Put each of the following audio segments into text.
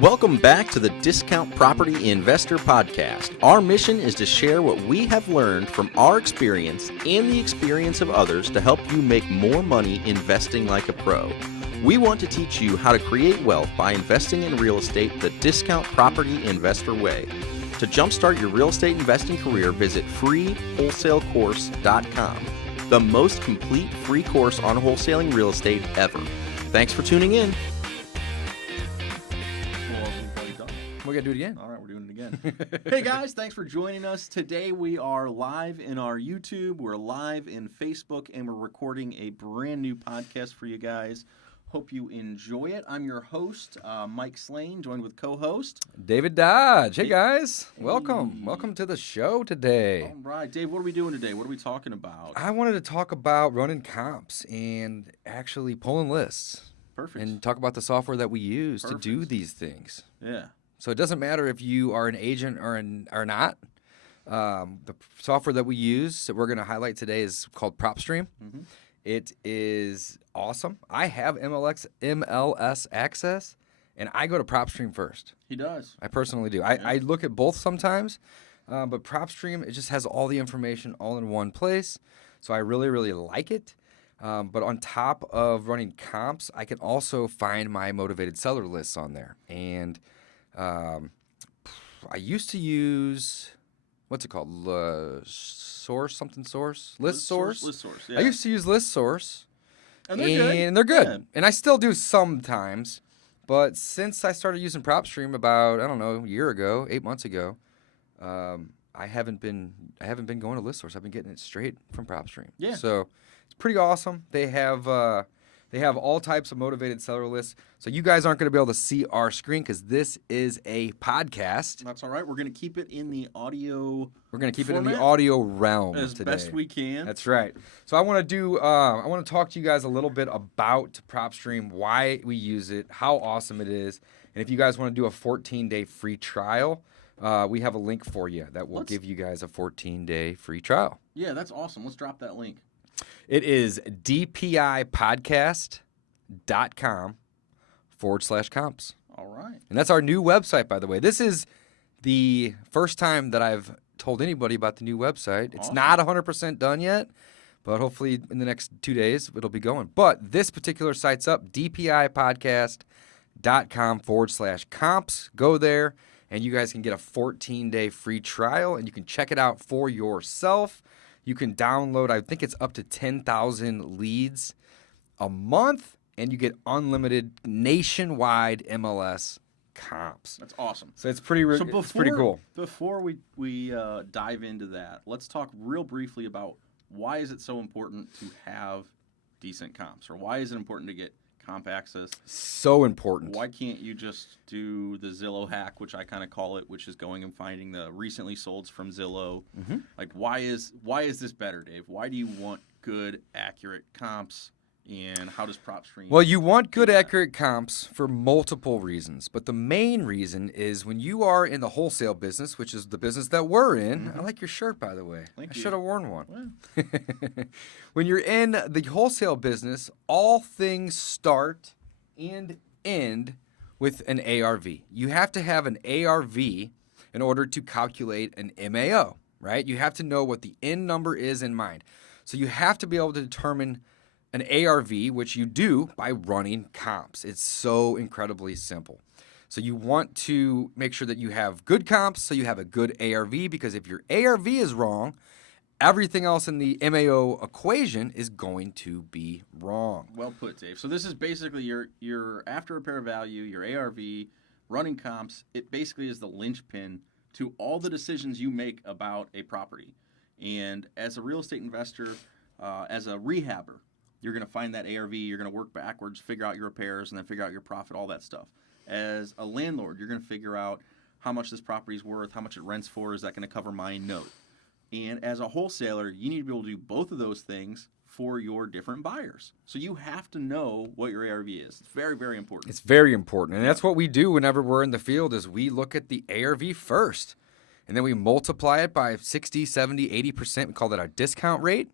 Welcome back to the Discount Property Investor Podcast. Our mission is to share what we have learned from our experience and the experience of others to help you make more money investing like a pro. We want to teach you how to create wealth by investing in real estate the Discount Property Investor way. To jumpstart your real estate investing career, visit freewholesalecourse.com, the most complete free course on wholesaling real estate ever. Thanks for tuning in. We got to do it again. All right, we're doing it again. Hey, guys, thanks for joining us. Today we are live in our YouTube, we're live in Facebook, and we're recording a brand new podcast for you guys. Hope you enjoy it. I'm your host, Mike Slane, joined with co-host David Dodge. Hey, guys. Welcome. Hey. Welcome to the show today. All right. Dave, what are we doing today? What are we talking about? I wanted to talk about running comps and actually pulling lists. Perfect. And talk about the software that we use to do these things. Yeah. So it doesn't matter if you are an agent or not. The software that we use that we're going to highlight today is called Propstream. Mm-hmm. It is awesome. I have MLS access, and I go to Propstream first. He does. I personally do. I look at both sometimes, but Propstream, it just has all the information all in one place. So I really, really like it. But on top of running comps, I can also find my motivated seller lists on there. And I used to use, what's it called? List Source, yeah. I used to use List Source. And they're good. Yeah. And I still do sometimes. But since I started using Propstream about, a year ago, 8 months ago, I haven't been going to List Source. I've been getting it straight from Propstream. Yeah. So it's pretty awesome. They have all types of motivated seller lists. So you guys aren't going to be able to see our screen because this is a podcast. That's all right. We're going to keep it in the audio. We're going to keep it in the audio realm as today. best we can. That's right. So I want to talk to you guys a little bit about Propstream, why we use it, how awesome it is, and if you guys want to do a 14-day free trial, we have a link for you that will give you guys a 14-day free trial. Yeah, that's awesome. Let's drop that link. It is dpipodcast.com/comps. All right. And that's our new website, by the way. This is the first time that I've told anybody about the new website. It's not 100% done yet, but hopefully in the next 2 days it'll be going. But this particular site's up, dpipodcast.com/comps. Go there, and you guys can get a 14-day free trial, and you can check it out for yourself. You can download, I think it's up to 10,000 leads a month, and you get unlimited nationwide MLS comps. That's awesome. So it's pretty cool. Before we dive into that, let's talk real briefly about why is it so important to have decent comps, or why is it important to get comp access? So important. Why can't you just do the Zillow hack, which I kind of call it, which is going and finding the recently solds from Zillow? Mm-hmm. Like, why is this better, Dave? Why do you want good, accurate comps? And how does Propstream? Well, you want good, accurate comps for multiple reasons. But the main reason is when you are in the wholesale business, which is the business that we're in. Mm-hmm. I like your shirt, by the way. Thank you. I should have worn one. Well. When you're in the wholesale business, all things start and end with an ARV. You have to have an ARV in order to calculate an MAO, right? You have to know what the end number is in mind. So you have to be able to determine an ARV, which you do by running comps. It's so incredibly simple. So you want to make sure that you have good comps so you have a good ARV, because if your ARV is wrong, everything else in the MAO equation is going to be wrong. Well put, Dave. So this is basically your after repair value, your ARV, running comps. It basically is the linchpin to all the decisions you make about a property. And as a real estate investor, as a rehabber, you're going to find that ARV, you're going to work backwards, figure out your repairs, and then figure out your profit, all that stuff. As a landlord, you're going to figure out how much this property's worth, how much it rents for, is that going to cover my note? And as a wholesaler, you need to be able to do both of those things for your different buyers. So you have to know what your ARV is. It's very, very important. It's very important. And that's what we do whenever we're in the field is we look at the ARV first. And then we multiply it by 60, 70, 80%. We call that our discount rate.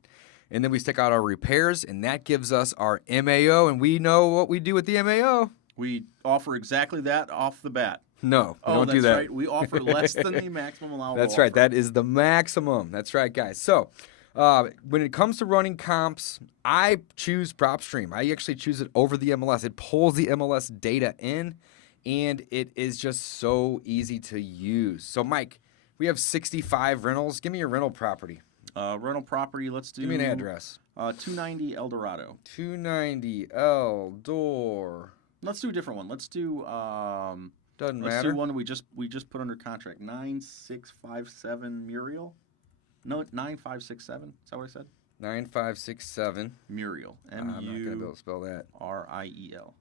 and then we stick out our repairs, and that gives us our MAO, and we know what we do with the MAO. We offer exactly that off the bat. No, we don't that's do that. right. We offer less than the maximum allowable. That's right. offer. That is the maximum. That's right, guys. So, when it comes to running comps, I choose Propstream. I actually choose it over the MLS. It pulls the MLS data in, and it is just so easy to use. So, Mike, we have 65 rentals. Give me your rental property. Rental property. Let's do. Give me an address. 290 El Dorado. 290 Eldor. Let's do a different one. Let's do. Doesn't Let's matter. do one we just put under contract. 9657 Muriel. No, 9567. Is that what I said? 9567. Muriel. I'm not going to be able to spell that. Muriel.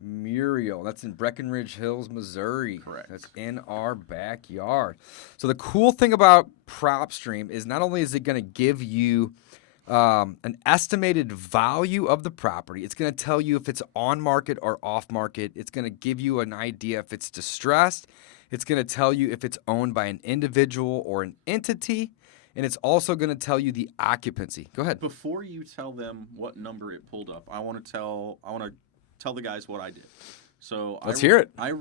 Muriel. That's in Breckenridge Hills, Missouri. Correct. That's in our backyard. So the cool thing about Propstream is not only is it going to give you an estimated value of the property, it's going to tell you if it's on market or off market. It's going to give you an idea if it's distressed. It's going to tell you if it's owned by an individual or an entity. And it's also going to tell you the occupancy. Go ahead. Before you tell them what number it pulled up, I want to tell the guys what I did. So Let's hear it. I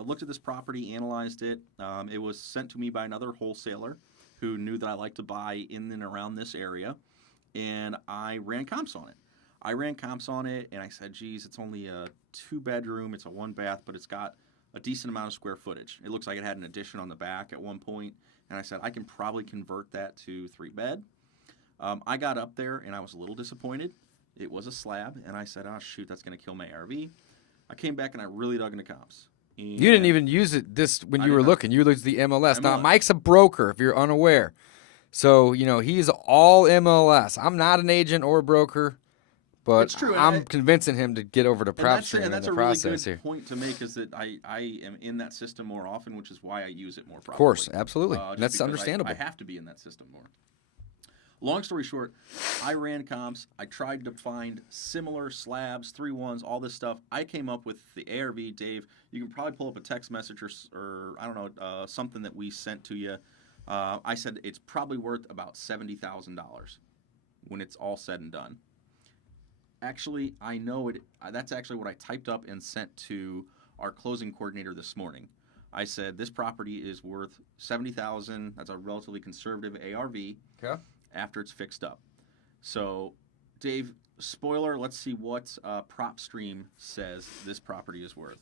looked at this property, analyzed it. It was sent to me by another wholesaler who knew that I like to buy in and around this area, and I ran comps on it. And I said, geez, it's only a 2-bedroom, it's a 1-bath, but it's got a decent amount of square footage. It looks like it had an addition on the back at one point, and I said, I can probably convert that to 3-bed. I got up there, and I was a little disappointed. It was a slab, and I said, oh, shoot, that's going to kill my ARV. I came back, and I really dug into comps. And you didn't even use it when you were looking. You looked at the MLS. Now, MLS. Mike's a broker, if you're unaware. So, he's all MLS. I'm not an agent or a broker, but It's true, and I'm convincing him to get over to Propstream in that's the a really process good here. point to make, is that I am in that system more often, which is why I use it more properly. Of course, absolutely. Just That's because understandable. I have to be in that system more. Long story short, I ran comps. I tried to find similar slabs, 3-1s, all this stuff. I came up with the ARV. Dave, you can probably pull up a text message or I don't know, something that we sent to you. I said it's probably worth about $70,000 when it's all said and done. Actually, I know it. That's actually what I typed up and sent to our closing coordinator this morning. I said this property is worth $70,000. That's a relatively conservative ARV. Okay. After it's fixed up. So, Dave, spoiler, let's see what Propstream says this property is worth.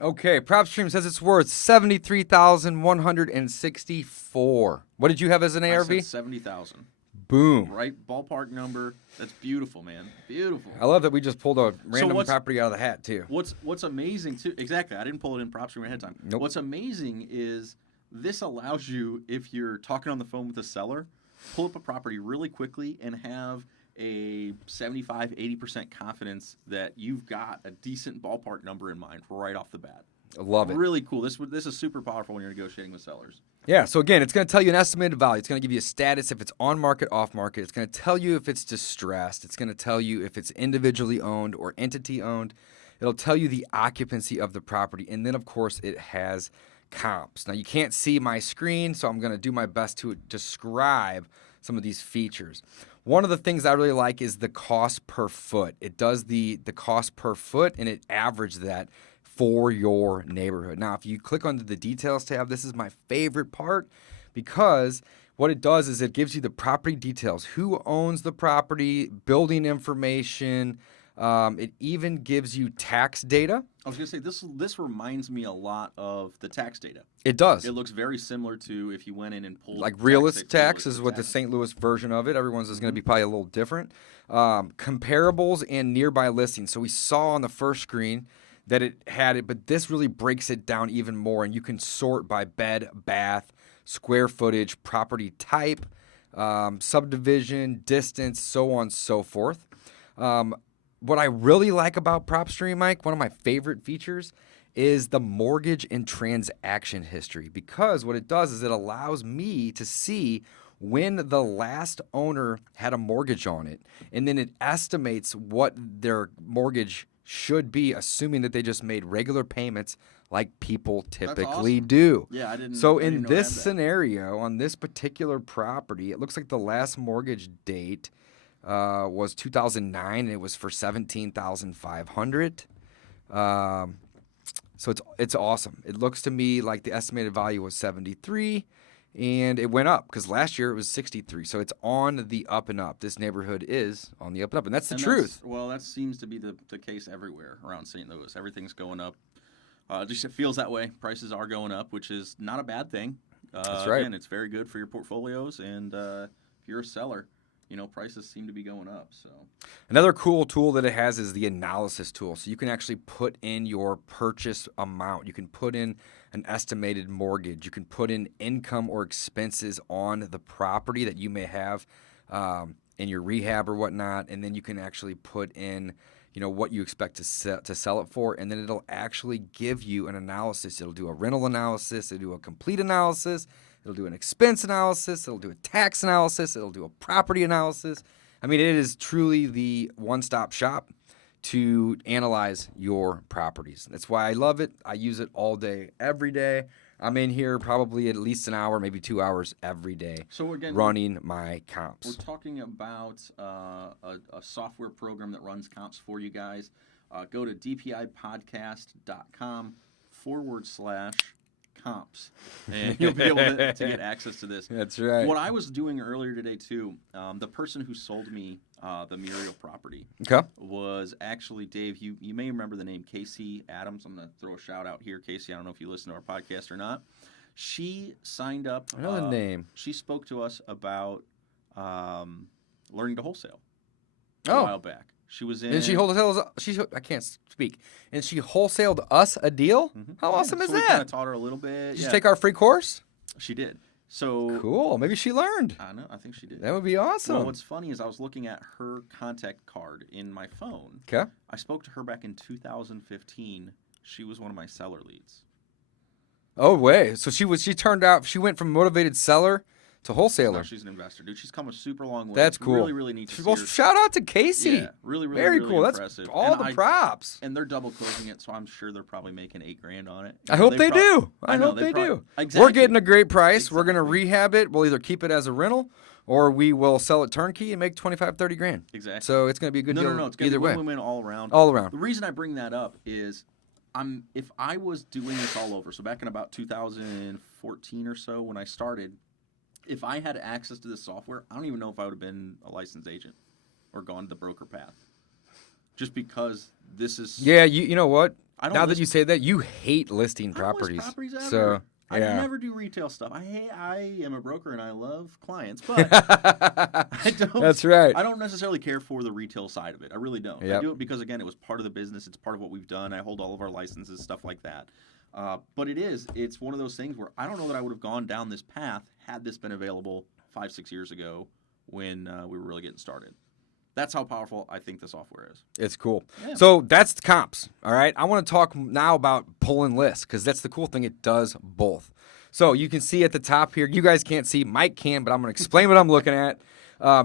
Okay, Propstream says it's worth $73,164. What did you have as an ARV? I said 70,000. Boom. Right, ballpark number. That's beautiful, man. Beautiful. I love that we just pulled a random what's- property out of the hat, too. What's amazing too? Exactly. I didn't pull it in Propstream ahead of time. Nope. What's amazing is this allows you, if you're talking on the phone with a seller, pull up a property really quickly and have a 75-80% confidence that you've got a decent ballpark number in mind right off the bat. I love it. Really cool. This is super powerful when you're negotiating with sellers. Yeah, so again, it's going to tell you an estimated value. It's going to give you a status if it's on market, off market. It's going to tell you if it's distressed. It's going to tell you if it's individually owned or entity owned. It'll tell you the occupancy of the property. And then, of course, it has comps. Now, you can't see my screen, so I'm going to do my best to describe some of these features. One of the things I really like is the cost per foot. It does the cost per foot, and it averages that for your neighborhood. Now, if you click onto the details tab, this is my favorite part, because what it does is it gives you the property details, who owns the property, building information. It even gives you tax data. I was going to say, this reminds me a lot of the tax data. It does. It looks very similar to if you went in and pulled Like realist tax data, is what the St. Louis version of it. Everyone's is going to be probably a little different. Comparables and nearby listings. So we saw on the first screen that it had it, but this really breaks it down even more, and you can sort by bed, bath, square footage, property type, subdivision, distance, so on and so forth. What I really like about Propstream, Mike, one of my favorite features, is the mortgage and transaction history, because what it does is it allows me to see when the last owner had a mortgage on it, and then it estimates what their mortgage should be, assuming that they just made regular payments like people typically awesome. do. Yeah, I didn't. So I didn't in know I this had that. scenario, on this particular property, it looks like the last mortgage date was 2009, and it was for $17,500. So it's awesome. It looks to me like the estimated value was 73, and it went up because last year it was 63. So it's on the up and up. This neighborhood is on the up and up, and that's the truth. Well, that seems to be the case everywhere around St. Louis. Everything's going up. Just it feels that way. Prices are going up, which is not a bad thing. That's right. Again, it's very good for your portfolios, and if you're a seller, prices seem to be going up. So another cool tool that it has is the analysis tool. So you can actually put in your purchase amount. You can put in an estimated mortgage. You can put in income or expenses on the property that you may have in your rehab or whatnot, and then you can actually put in what you expect to sell it for, and then it'll actually give you an analysis. It'll do a rental analysis. It'll do a complete analysis. It'll do an expense analysis. It'll do a tax analysis. It'll do a property analysis. I mean, it is truly the one-stop shop to analyze your properties. That's why I love it. I use it all day, every day. I'm in here probably at least an hour, maybe 2 hours every day, so again, running my comps. We're talking about a software program that runs comps for you guys. Go to dpipodcast.com/comps, and you'll be able to get access to this. That's right. What I was doing earlier today, too, the person who sold me the Muriel property was actually, Dave, you may remember the name Casey Adams. I'm going to throw a shout out here. Casey, I don't know if you listen to our podcast or not. She signed up. I know the name. She spoke to us about learning to wholesale a while back. She was in. And she wholesaled. I can't speak. And she wholesaled us a deal. Mm-hmm. How awesome is so that? We kind of taught her a little bit. Did you take our free course? She did. So cool. Maybe she learned. I know. I think she did. That would be awesome. Well, what's funny is I was looking at her contact card in my phone. Okay. I spoke to her back in 2015. She was one of my seller leads. Oh, way. So she went from motivated seller to wholesaler. No, she's an investor, dude. She's come a super long way. That's cool. Really, really neat to see well, her. Shout out to Casey. Yeah, really, very really cool. Impressive. That's all the props. And they're double closing it, so I'm sure they're probably making $8,000 on it. I hope they do. I hope they do. Exactly. We're getting a great price. Exactly. We're going to rehab it. We'll either keep it as a rental or we will sell it turnkey and make $25,000-$30,000. Exactly. So it's going to be a good deal. No. It's going to be win-win all around. All around. The reason I bring that up is if I was doing this all over, so back in about 2014 or so when I started, if I had access to this software, I don't even know if I would have been a licensed agent or gone the broker path. Just because this is... Yeah, you know what? Now that you say that, you hate listing properties. I don't list properties ever. So, yeah. I never do retail stuff. I am a broker and I love clients, but I don't... That's right. I don't necessarily care for the retail side of it. I really don't. Yep. I do it because, again, it was part of the business. It's part of what we've done. I hold all of our licenses, stuff like that. But it's one of those things where I don't know that I would have gone down this path had this been available 5-6 years ago when we were really getting started. That's how powerful I think the software is. It's cool. Yeah. So that's the comps, all right? I want to talk now about pulling lists because that's the cool thing. It does both. So you can see at the top here, you guys can't see, Mike can, but I'm going to explain what I'm looking at.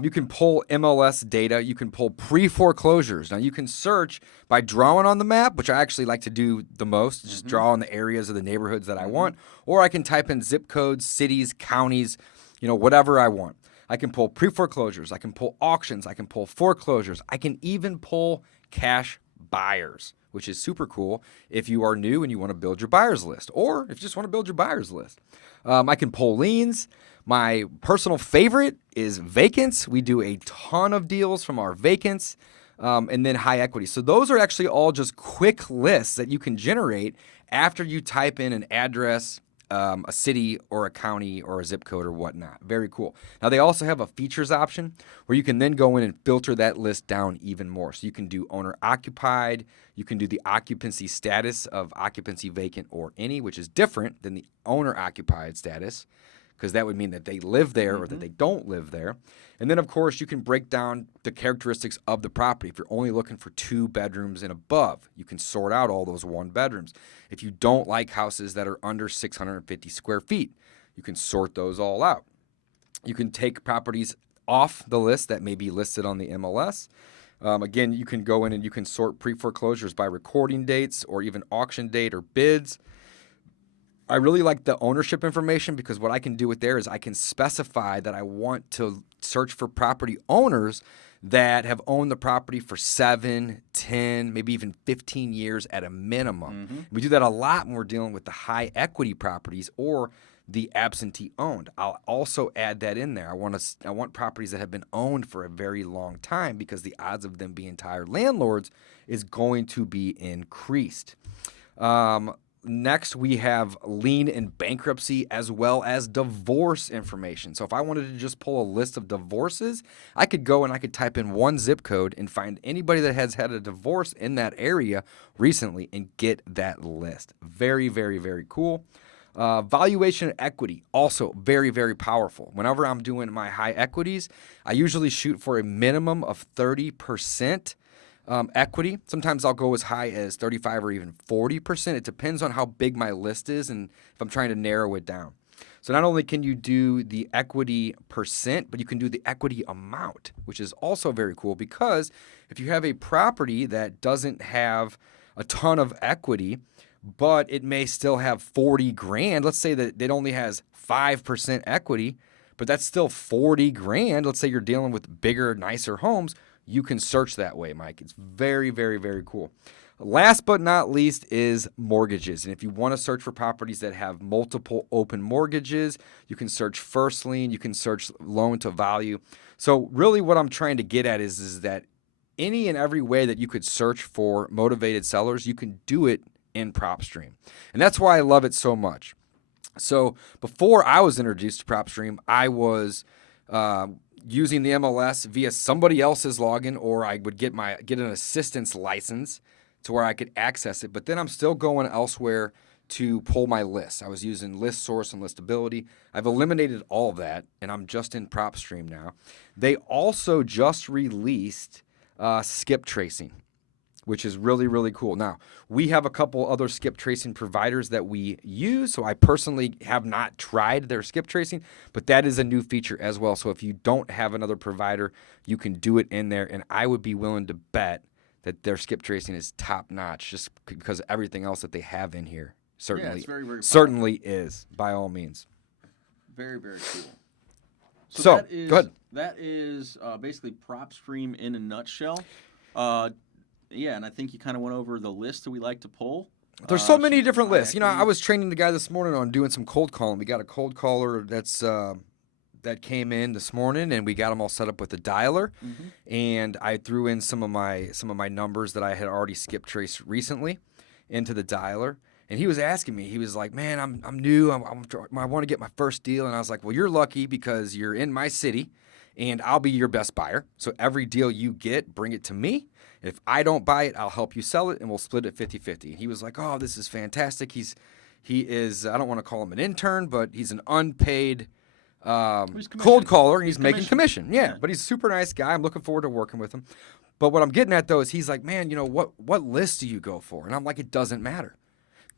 You can pull MLS data. You can pull pre-foreclosures. Now, you can search by drawing on the map, which I actually like to do the most, just draw on the areas of the neighborhoods that I want, or I can type in zip codes, cities, counties, whatever I want. I can pull pre-foreclosures. I can pull auctions. I can pull foreclosures. I can even pull cash buyers, which is super cool if you are new and you want to build your buyers list, or if you just want to build your buyers list. I can pull liens. My personal favorite is vacants. We do a ton of deals from our vacants, and then high equity. So those are actually all just quick lists that you can generate after you type in an address, a city or a county or a zip code or whatnot. Very cool. Now they also have a features option where you can then go in and filter that list down even more. So you can do owner occupied. You can do the occupancy status of occupancy, vacant, or any, which is different than the owner occupied status, because that would mean that they live there or that they don't live there. And then, of course, you can break down the characteristics of the property. If you're only looking for 2 bedrooms and above, you can sort out all those 1 bedrooms. If you don't like houses that are under 650 square feet, you can sort those all out. You can take properties off the list that may be listed on the MLS. Again, you can go in and you can sort pre-foreclosures by recording dates or even auction date or bids. I really like the ownership information because what I can do with there is I can specify that I want to search for property owners that have owned the property for 7, 10, maybe even 15 years at a minimum. Mm-hmm. We do that a lot when we're dealing with the high equity properties or the absentee owned. I'll also add that in there. I want properties that have been owned for a very long time because the odds of them being tired landlords is going to be increased. Next, we have lien and bankruptcy as well as divorce information. So if I wanted to just pull a list of divorces, I could go and I could type in one zip code and find anybody that has had a divorce in that area recently and get that list. Very, very, very cool. Valuation equity, also very, very powerful. Whenever I'm doing my high equities, I usually shoot for a minimum of 30% equity. Sometimes I'll go as high as 35 or even 40%. It depends on how big my list is and if I'm trying to narrow it down. So not only can you do the equity percent, but you can do the equity amount, which is also very cool because if you have a property that doesn't have a ton of equity, but it may still have 40 grand, let's say that it only has 5% equity, but that's still 40 grand. Let's say you're dealing with bigger, nicer homes. You can search that way, Mike. It's very, very, very cool. Last but not least is mortgages. And if you want to search for properties that have multiple open mortgages, you can search first lien, you can search loan to value. So really what I'm trying to get at is that any and every way that you could search for motivated sellers, you can do it in Propstream. And that's why I love it so much. So before I was introduced to Propstream, I was using the MLS via somebody else's login, or I would get an assistance license to where I could access it. But then I'm still going elsewhere to pull my lists. I was using List Source and Listability. I've eliminated all of that, and I'm just in Propstream now. They also just released skip tracing, which is really, really cool. Now, we have a couple other skip tracing providers that we use, so I personally have not tried their skip tracing, but that is a new feature as well. So if you don't have another provider, you can do it in there, and I would be willing to bet that their skip tracing is top-notch just because of everything else that they have in here. Certainly, yeah, it's very, very certainly is, by all means. Very, very cool. So that is, go ahead. That is basically Propstream in a nutshell. Yeah, and I think you kind of went over the list that we like to pull. There's so many different high lists. You know, I was training the guy this morning on doing some cold calling. We got a cold caller that came in this morning, and we got them all set up with a dialer. Mm-hmm. And I threw in some of my numbers that I had already skip traced recently into the dialer. And he was asking me. He was like, "Man, I'm new. I want to get my first deal." And I was like, "Well, you're lucky because you're in my city, and I'll be your best buyer. So every deal you get, bring it to me. If I don't buy it, I'll help you sell it, and we'll split it 50-50. He was like, "Oh, this is fantastic." He is, I don't want to call him an intern, but he's an unpaid cold caller, and he's making commission. Yeah, but he's a super nice guy. I'm looking forward to working with him. But what I'm getting at, though, is he's like, "Man, you know, what list do you go for?" And I'm like, it doesn't matter.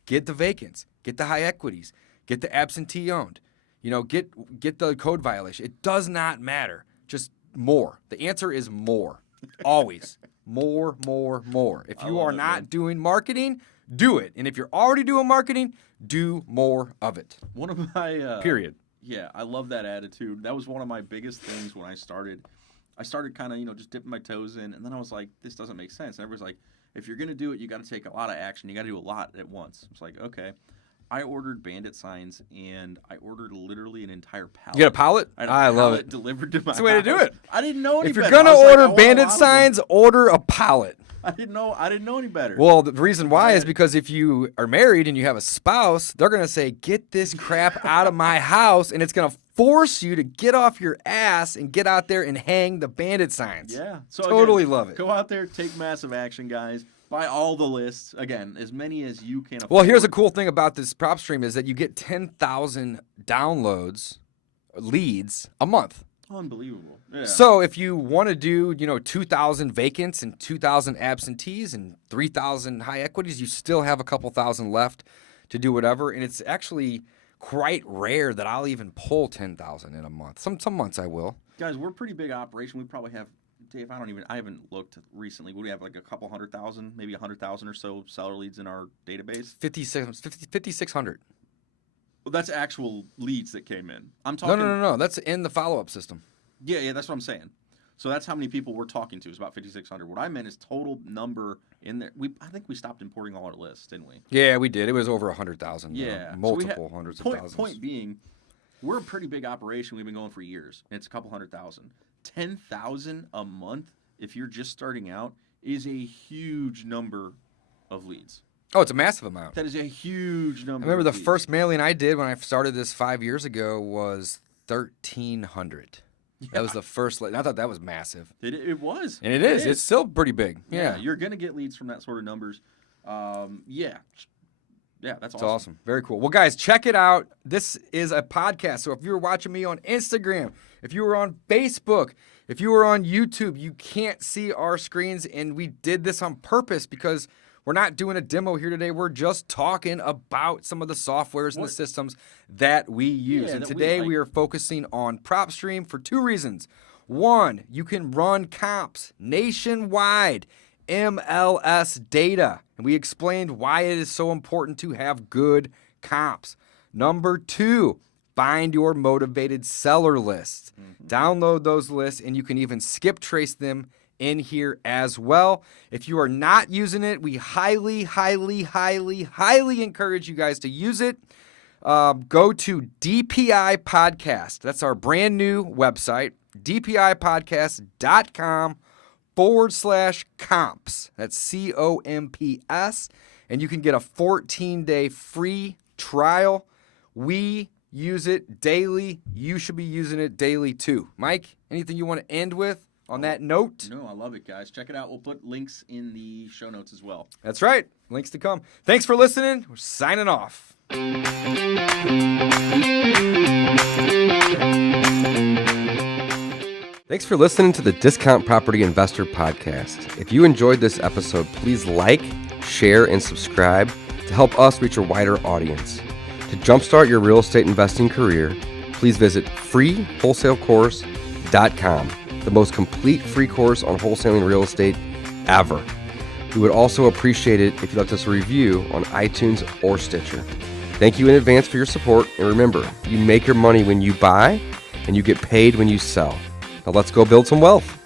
Get the vacants. Get the high equities. Get the absentee owned. You know, get the code violation. It does not matter. Just more. The answer is more. Always. More, more, more. If you are not doing marketing, do it. And if you're already doing marketing, do more of it. One of my period. Yeah, I love that attitude. That was one of my biggest things when I started. I started kind of, just dipping my toes in, and then I was like, this doesn't make sense. And everybody's like, if you're going to do it, you got to take a lot of action. You got to do a lot at once. It's like, okay. I ordered bandit signs, and I ordered literally an entire pallet. You got a pallet? I love it. Delivered to my That's the way to do house. it. I didn't know any better. If better. you're going to order bandit signs, order a pallet. I didn't know any better. Well, the reason why is because if you are married and you have a spouse, they're going to say, "Get this crap out of my house," and it's going to force you to get off your ass and get out there and hang the bandit signs. Yeah. So totally again, love it. Go out there, take massive action, guys. Buy all the lists. Again, as many as you can afford. Well, here's a cool thing about this Propstream is that you get 10,000 downloads, leads a month. Unbelievable. Yeah. So if you want to do, 2,000 vacants and 2,000 absentees and 3,000 high equities, you still have a couple thousand left to do whatever. And it's actually quite rare that I'll even pull 10,000 in a month. Some months I will. Guys, we're a pretty big operation. We probably have, Dave, I haven't looked recently. We have like a couple 100,000, maybe 100,000 or so seller leads in our database. 5,600. Well, that's actual leads that came in. I'm talking. No. That's in the follow-up system. Yeah, that's what I'm saying. So that's how many people we're talking to. It's about 5,600. What I meant is total number in there. I think we stopped importing all our lists, didn't we? Yeah, we did. It was over 100,000. Yeah. Multiple hundreds of thousands. Point being, we're a pretty big operation. We've been going for years. And it's a couple 100,000. 10,000 a month, if you're just starting out, is a huge number of leads. Oh, it's a massive amount. That is a huge number. I remember the leads. first mailing I did when I started this 5 years ago was 1,300. Yeah. That was the first. I thought that was massive. It was. And it is. It's still pretty big. Yeah. You're going to get leads from that sort of numbers. Yeah, that's It's awesome. awesome. Very cool. Well, guys, check it out. This is a podcast. So if you were watching me on Instagram, if you were on Facebook, if you were on YouTube, you can't see our screens. And we did this on purpose because we're not doing a demo here today. We're just talking about some of the softwares and the systems that we use. Yeah, and that we today like. we are focusing on Propstream for two reasons. One, you can run comps nationwide, MLS data. And we explained why it is so important to have good comps. Number two, find your motivated seller lists. Download those lists, and you can even skip trace them in here as well. If you are not using it, we highly, highly, highly, highly encourage you guys to use it. Go to DPI Podcast. That's our brand new website, dpipodcast.com/comps. That's COMPS. And you can get a 14-day free trial. We use it daily. You should be using it daily too. Mike, anything you want to end with on that note? No, I love it, guys. Check it out. We'll put links in the show notes as well. That's right. Links to come. Thanks for listening. We're signing off. Thanks for listening to the Discount Property Investor Podcast. If you enjoyed this episode, please like, share, and subscribe to help us reach a wider audience. To jumpstart your real estate investing career, please visit freewholesalecourse.com, the most complete free course on wholesaling real estate ever. We would also appreciate it if you left us a review on iTunes or Stitcher. Thank you in advance for your support, and remember, you make your money when you buy, and you get paid when you sell. Now let's go build some wealth.